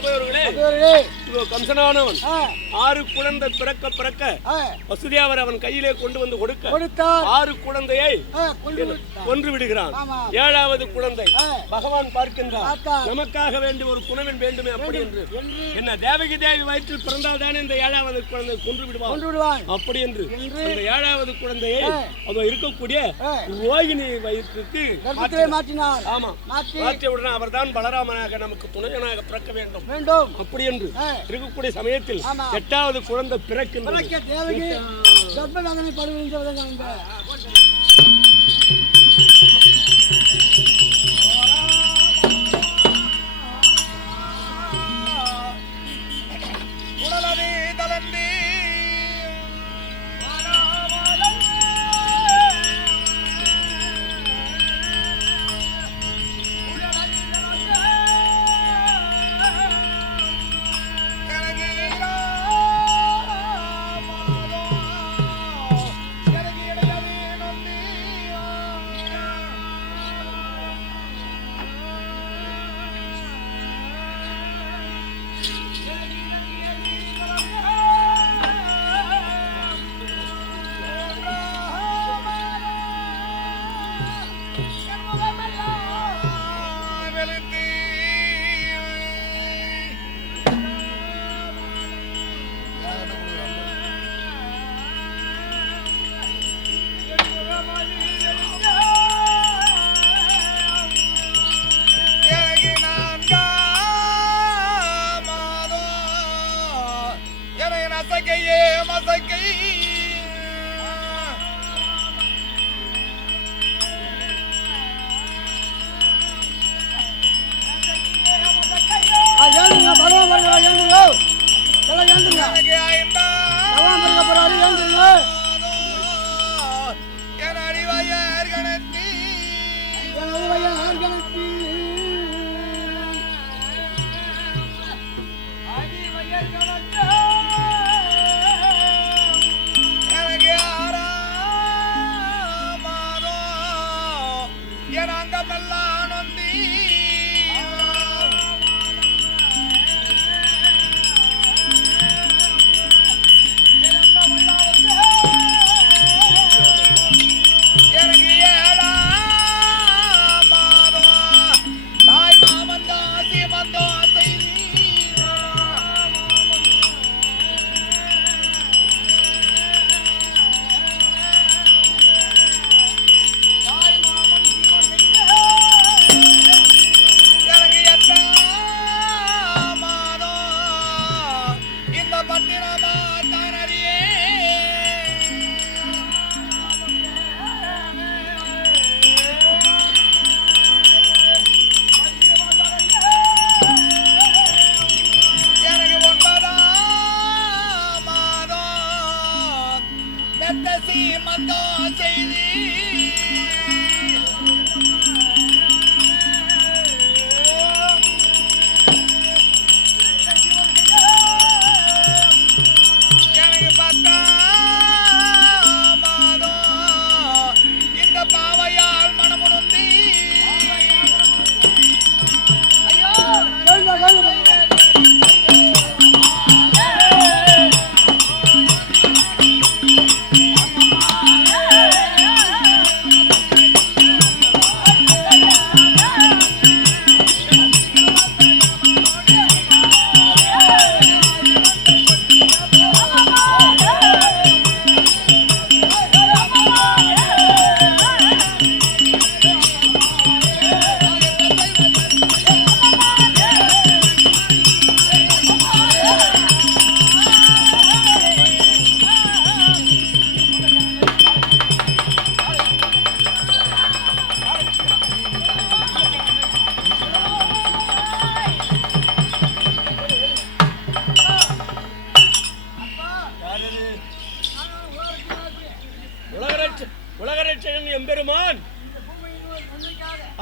சபையோர்களே, கம்சனானவன் 6 குழந்தை பிறக்க வசுதேவர் அவன் கையிலே கொண்டு வந்து கொடுக்க 6 குழந்தையை கொன்று விடுகிறான். 7வது குழந்தை பகவான் பார்க்கின்றார், நமக்காக வேண்டிய ஒரு குணவன் வேண்டுமே அப்படி என்று. என்ன தேவகி தேவி வயிற்றில் பிறந்தால் தானே இந்த 7வது குழந்தை கொன்று விடுவான் அப்படி என்று அந்த 7வது குழந்தையை அவன் இருக்கக்கூடிய ரோகிணி வயிற்றுக்கு மாற்றினார். ஆமா, மாற்றியவுடன் அவர் தான் பலராமனாக நமக்கு துணையனாக பிறக்க வேண்டும் அப்படி என்று இருக்கக்கூடிய சமயத்தில் 8வது குழந்தை பிறக்கின்றது.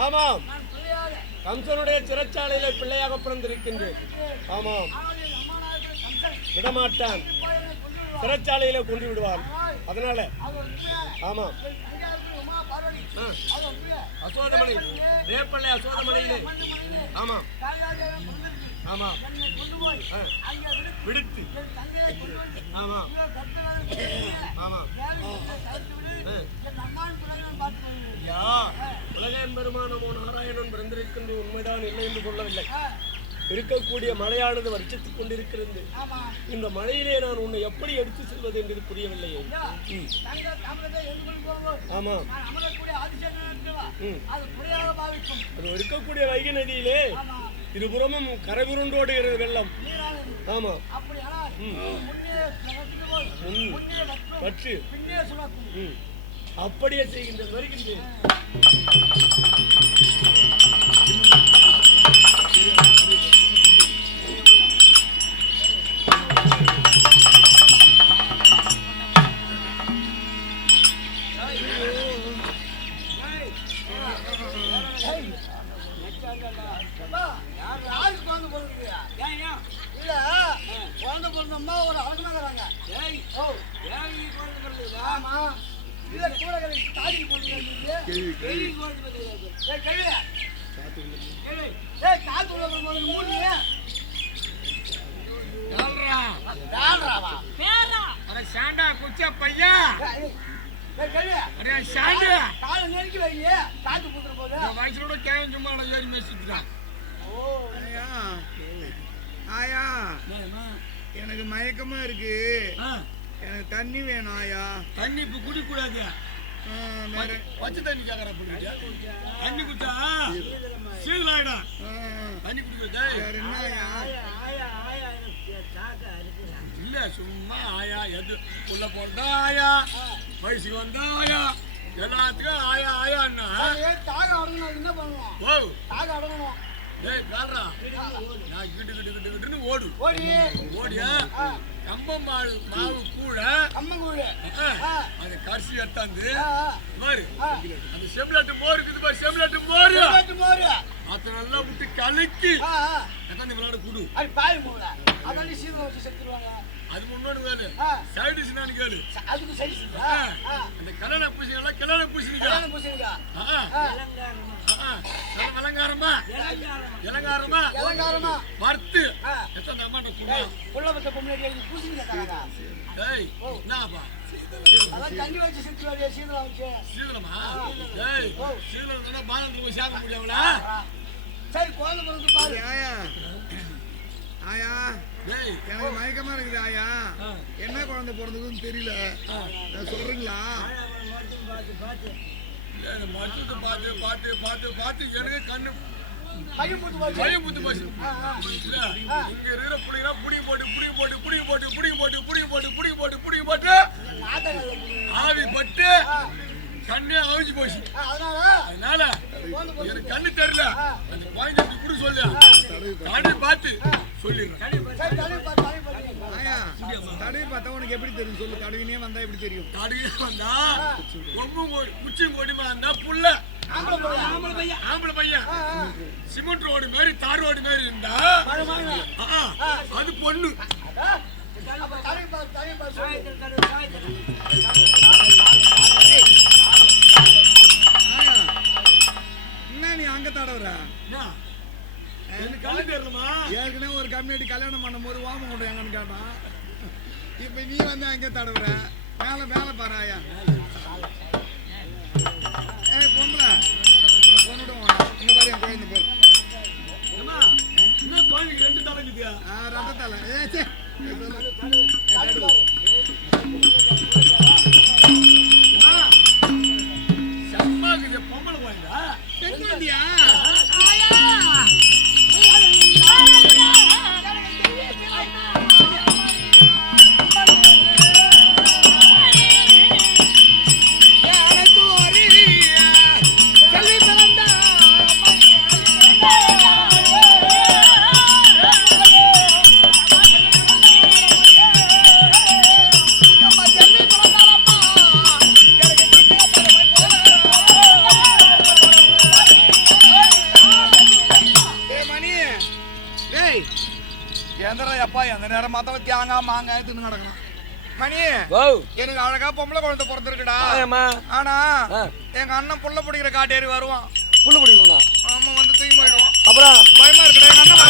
ஆமாம், கம்சனுடைய சிறைச்சாலையில பிள்ளையாக பிறந்திருக்கின்றேன். ஆமாம், விடமாட்டான், சிறைச்சாலையில கொண்டு விடுவான். அதனால ஆமாம், அசோதமலை ரேப்பள்ளை அசோதமலையிலே. ஆமாம் ஆமா விடுத்து ஆமா ஆமா உலகம் பெருமானமோ நாராயணன் பிறந்திருக்கின்ற உண்மைதான் இல்லை என்று சொல்லவில்லை. இருக்கக்கூடிய மழையானது வருஷத்துக் கொண்டிருக்கிறது. இந்த மழையிலே நான் உன்னை எப்படி எடுத்து செல்வது என்று புரியவில்லையே. ஆமா அது இருக்கக்கூடிய வைகை நதியிலே இருபுறமும் கரைபுரண்டோடு வெள்ளம். ஆமா பற்று அப்படியே செய்கின்ற வருகின்றேன். எனக்கு மயக்கமா இருக்கு, எனக்கு தண்ணி வேணும் ஆயா. தண்ணி இப்ப குடிக்க கூடாது, பச்சை தண்ணி கேக்குற தண்ணி குடிச்சா சீலாயிடும். தண்ணி குடிக்க இல்ல சும்மா ஆயா எது உள்ள போறதா ஆயா, வயசுக்கு வந்தா ஆயா, எல்லாத்துக்கும் ஆயா ஆயான்னா என்ன பண்ணுவோம்? ஓ தாக அடங்கணும். ஓடு ஓடியா கம்பம் மாவு கூட அந்த கரிசி எடுத்தாந்து அந்த செம்லாட்டு மோர் இருக்குது, செம்லாட்டு மோர் அத நல்லா விட்டு கலக்கி விளையாட குடு. அது முன்னோடு வேலை சைடிஸ் நான் கேளு. அந்த கல்யாண பூசணிக்கா கல்யாண பூசணிக்கா அலங்காரமா இலங்காரமா வறுத்து எத்தனை அம்மாட்ட என்னப்பா சீதனமா சீதனம் பாலத்துல போய் சேர்க்க முடியாங்களா? சரி குழந்தை பிறந்து பாரு. ஆயா ஆயா எனக்கு மயக்கமா இருக்குது ஆயா, என்ன குழந்தை பிறந்ததுன்னு தெரியல, சொல்றீங்களா? மருத்துவத்தை பார்த்து பார்த்து பார்த்து பார்த்து எனக்கு கண்ணு பயம் புத்து போச்சு. இங்க இருக்கிற புடிங்க புடி போட்டு புடி போட்டு புடி போட்டு புடி போட்டு புடி போட்டு புடி போட்டு புடி போட்டு ஆவி பட்டு கண்ணே அவிச்சு போச்சு. அதனால எனக்கு கண்ணு தெரியல, அந்த குழந்தை குடி சொல்லு தடவை பார்த்து சொல்லிடுறேன். தடவை பார்த்தா உனக்கு எப்படி தெரியும் சொல்லு? தடவினே வந்தா எப்படி தெரியும்? தடவை வந்தா கொம்பும் குச்சியும் கொடிமா இருந்தா புள்ள ஆம்பளை பையன் சிமெண்ட் ரோடு மாதிரி தார் ரோடு மாதிரி இருந்தா அது பொண்ணு. என்ன நீ அங்க தடவுற? கண்ணு தெரியலமா? ஏற்கனவே ஒரு கம்யூனிட்டி கல்யாணம் பண்ணும் போது வாம கொண்டு எங்கன்னு கேட்டான், இப்ப நீ வந்து அங்க தடவுற. மேல மேல பாராயா பொம்பளை பொண்ணுடும் இங்க பாரு, என் குழந்தை பேர் குழந்தைக்கு ரெண்டு தலை இருக்குதியா? ரத்த தலை. செம்மாக்கு பொம்பளை குழந்தா பெண்ணியா? அந்த நேரம் மத்தவ தேங்காய் மாங்காய் தின்னு நடக்கணும். மணி எனக்கு அழகா பொம்பளை குழந்தை பிறந்திருக்குடா. ஆனா எங்க அண்ணன் புள்ள பிடிக்கிற காட்டேறி வருவான். புள்ள பிடிக்கணும். ஆமா வந்து தூக்கி போயிடுவான். அப்புறம் பயமா இருக்குடா. எங்க அண்ணன்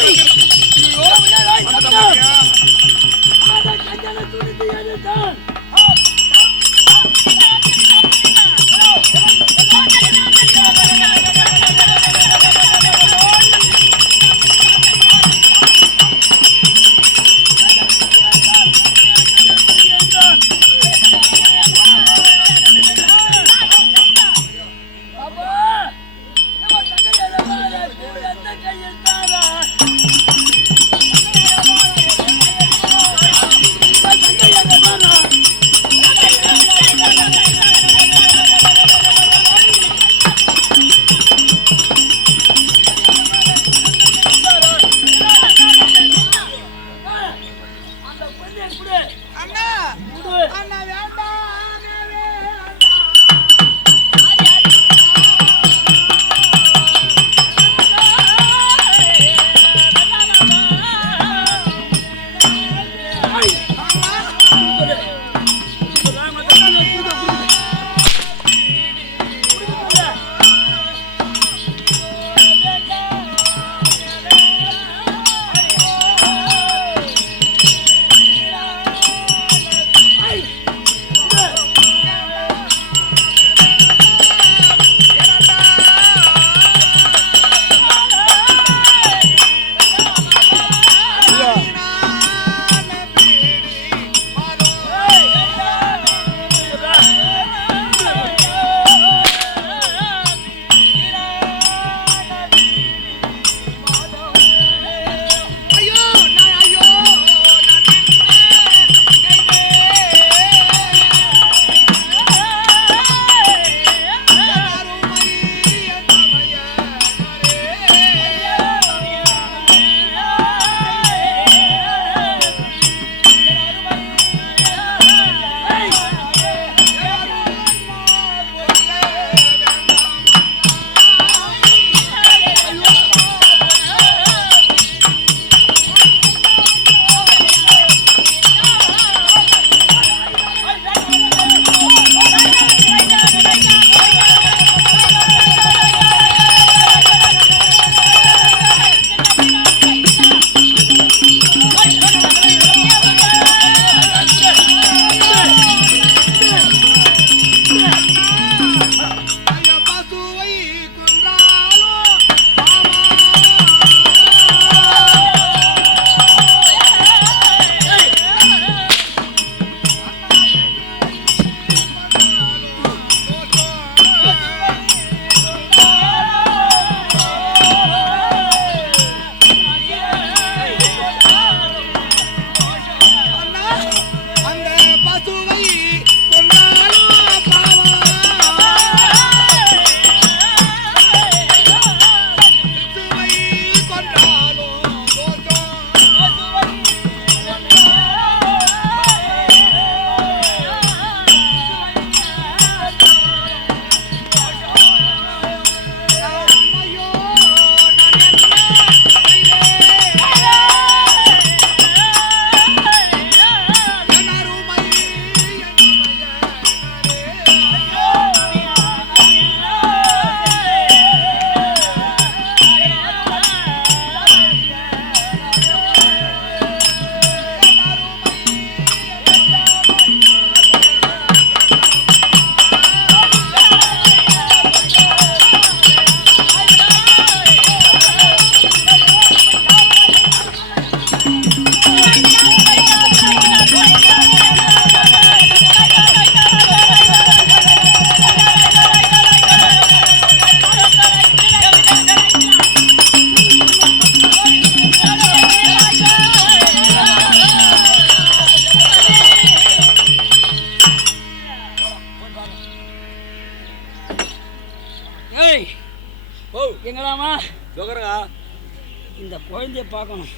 பார்க்கணும்.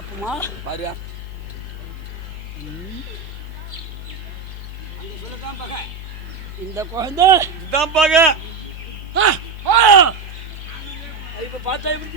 அப்பமா பாரியா இந்த குழந்தை இதான் பாக்க இப்ப பார்த்தா எப்படி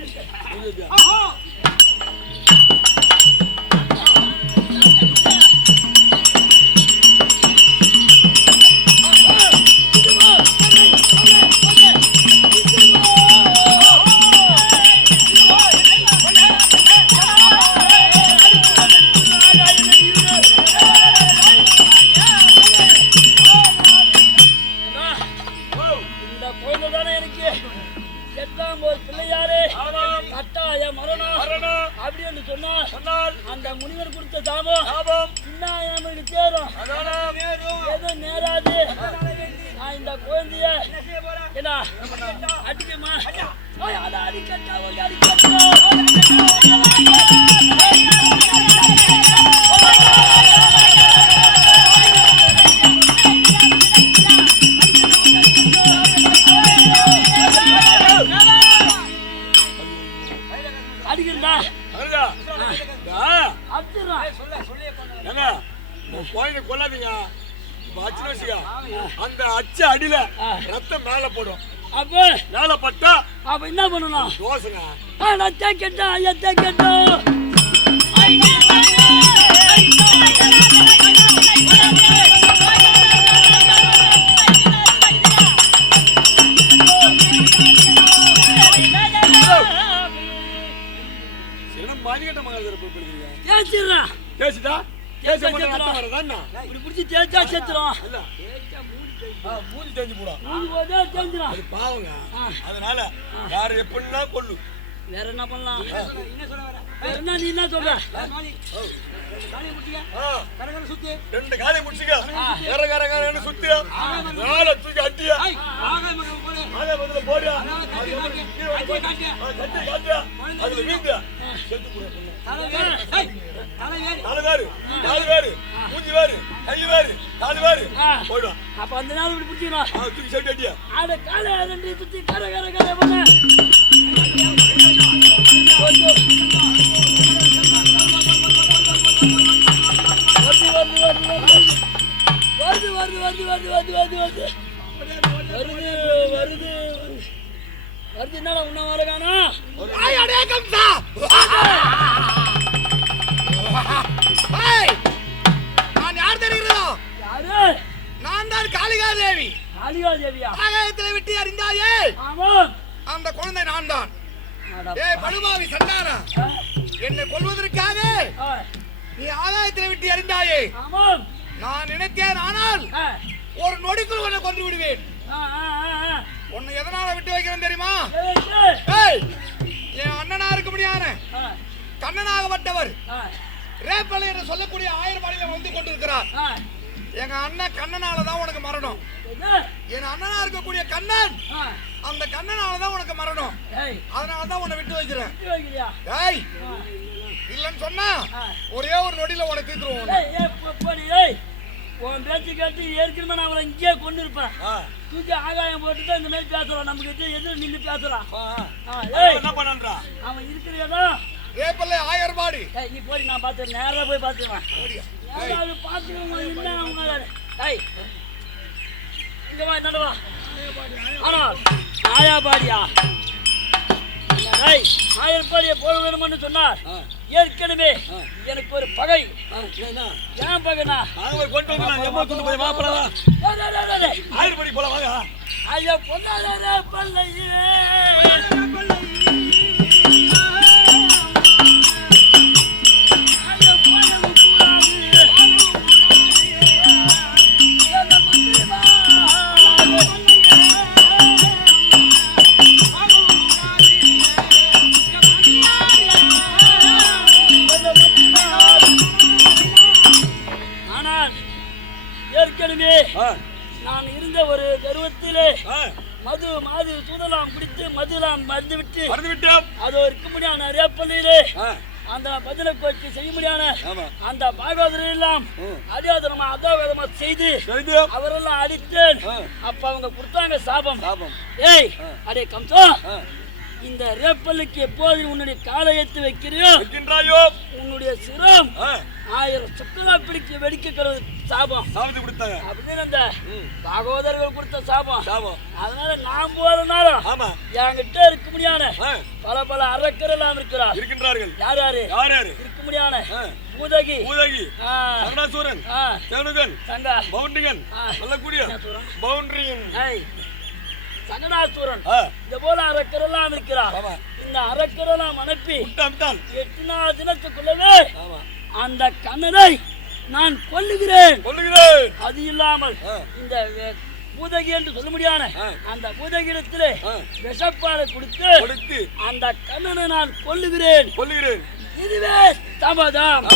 அந்த முனிவர் கொடுத்த சாபம் இன்னும் சேரும் ஏதோ நேராது. நான் இந்த குழந்தைய என்ன அடிக்கமா அதை அடிக்கட்டா அடிக்கிறா கொல்லாதீங்க. அந்த அச்சு அடியில ரத்தம் மேல போடும். அப்ப மேல பட்டா அப்ப என்ன பண்ணணும்? தோசைங்க. நான் தேக்கட்டா ஐயா தேக்கட்டா மதிக்கட்ட மகள் தேய்ச்சிடுறா தேய்ச்சிட்டா பிடிச்சி தேய்ச்சா செத்துரும். மூஞ்சி தேஞ்சு போடும். தேஞ்சிடும் பாவங்க. அதனால யாரு எப்படின்னா கொள்ளு. வேற என்ன பண்ணலாம்? வேற என்ன நீ என்ன சொல்ற? ரெண்டு காலை முடிச்சுக்க. கர கர கரன்னு சுத்தி நாளை தூக்கி அட்டியா ஆகாயத்துல போடியா அதுல வீந்தியா செத்து போட அப்ப அந்த நாள் இப்படி பிடிச்சிடும். தூக்கி செட்டு அட்டியா அத காலை ரெண்டு சுத்தி கர கர கர பண்ண வருது என்னடா உன்ன வரகானா? நான் யார் தெரியுறதோ? யாரு? நான் தான் காளிகா தேவி. காளிகா தேவியா? ஆகாயத்தில் விட்டு அறிந்தாயே. ஆமா. அந்த குழந்தை நான் தான். ஏய் படுபாவி சண்டாரா, என்னை கொல்வதற்காக நீ ஆகாயத்தில் விட்டு அறிந்தாயே. ஆமா. நான் நினைத்தேன், ஆனால் ஒரு நொடிக்குள் உன்னை கொன்று விடுவேன். உன்னை எதனால விட்டு வைக்கிறேன் தெரியுமா? என் அண்ணனா இருக்க முடியாது கண்ணனாகப்பட்டவர் ரேப்பலை என்று சொல்லக்கூடிய ஆயிரபாடியில வந்து கொண்டிருக்கிறார். எங்க அண்ணன் கண்ணனாலதான் உனக்கு மரணம். என் அண்ணனா இருக்கக்கூடிய கண்ணன், அந்த கண்ணனாலதான் உனக்கு மரணம். அதனாலதான் உன்னை விட்டு வைக்கிறேன். இல்லன்னு சொன்னா ஒரே ஒரு நொடியில உனக்கு தீர்த்துருவோம். உன் பேச்சு கேட்டு ஏற்கனவே நான் அவளை இங்கேயே கொண்டு இருப்பேன். தூக்கி ஆகாயம் போட்டுதான் இந்த மாதிரி பேசலாம். நமக்கு எதிர்த்து நின்று பேசலாம். அவன் இருக்கிறதா ரேப்பல்ல ஆயிரபாடி. நீ போய் நான் பார்த்து நேரா போய் பார்த்துருவேன். அது பார்த்துக்கோங்க. என்ன அவங்க இங்க வா நடவா. ஆனா ஆயாபாடியா ஆயிரப்பாடியை போக வேணும்னு சொன்னார். ஏற்கனவே எனக்கு ஒரு பகை. ஏன் பகைனா ஆயிரப்பாடி போல வாங்க. ஐயா பொண்ணாதார பல்லையே நான் இருந்த ஒரு கருவத்திலே மது சூதலாம் பிடித்து மதுலாம் மறந்து விட்டு அது இருக்க முடியாத நிறைய பள்ளியிலே அந்த பதில கோச்சு செய்ய முடியாத அந்த பாகவதர் எல்லாம் அரியாதனமா அதாவதமா செய்து அவரெல்லாம் அடித்தேன். அப்ப அவங்க கொடுத்தாங்க சாபம். ஏய் அடே கம்சா, இந்த ரேப்பலுக்கு எப்போது உன்னுடைய காலை ஏத்து வைக்கின்றாயோ உன்னுடைய சிரம் 1000 சுற்றுலா பிடிக்க வெடிக்கிறது சாபம் கொடுத்தாங்க அப்படின்னு அந்த சகோதரர்கள் கொடுத்த சாபம். அதனால நான் போறதுனாலும் என்கிட்ட இருக்க முடியாத பல அரக்கரெல்லாம் இருக்கின்றார்கள். யார் யாரு இருக்க முடியாத பூதகி சங்கடாசூரன் தேனுகன் பவுண்டரிகன் சொல்லக்கூடிய பவுண்டரியன் சங்கடாசூரன் இந்த போல அரக்கரெல்லாம் இருக்கிறார். இந்த அரக்கரெல்லாம் அனுப்பி 8 தினத்துக்குள்ளவே அந்த கண்ணனை நான் கொல்லுகிறேன். அது இல்லாமல் இந்த பூதகி என்று சொல்ல முடியாத அந்த பூதகிடத்திலே விஷப்பாலை கொடுத்து அந்த கண்ணனை நான் கொல்லுகிறேன். இதுவே சபதம்.